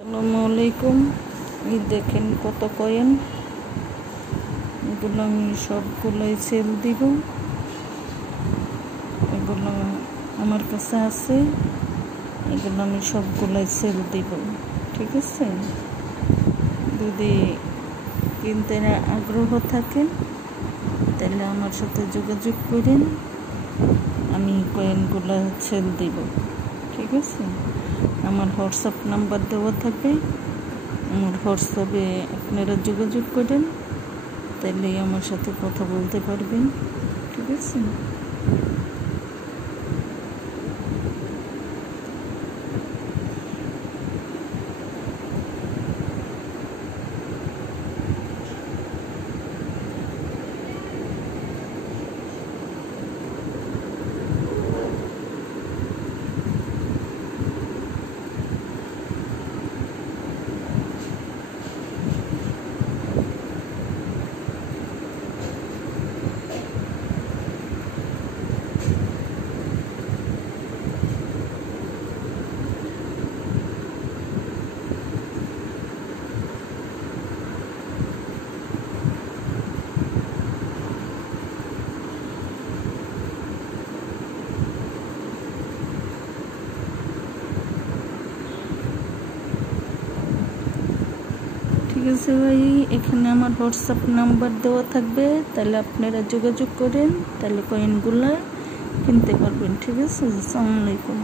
আসসালামু আলাইকুম। এই দেখেন কত কয়েন, এগুলো আমি সবগুলোই সেল দিব। এগুলো আমার কাছে আছে, এগুলো আমি সবগুলোই সেল দিব। ঠিক আছে, যদি কিনতে আগ্রহ থাকেন তাহলে আমার সাথে যোগাযোগ করেন, আমি কয়েনগুলো সেল দিব। ঠিক আছে, আমার হোয়াটসঅ্যাপ নাম্বার দেওয়া থাকবে, আমার হোয়াটসঅ্যাপে আপনারা যোগাযোগ করেন, তাহলে আমার সাথে কথা বলতে পারবেন। ঠিক আছে, ঠিক আছে ভাই, এখানে আমার হোয়াটসঅ্যাপ নাম্বার দেওয়া থাকবে, তাহলে আপনারা যোগাযোগ করেন, তাহলে কয়েনগুলো কিনতে পারবেন। ঠিক আছে, আসসালামু আলাইকুম।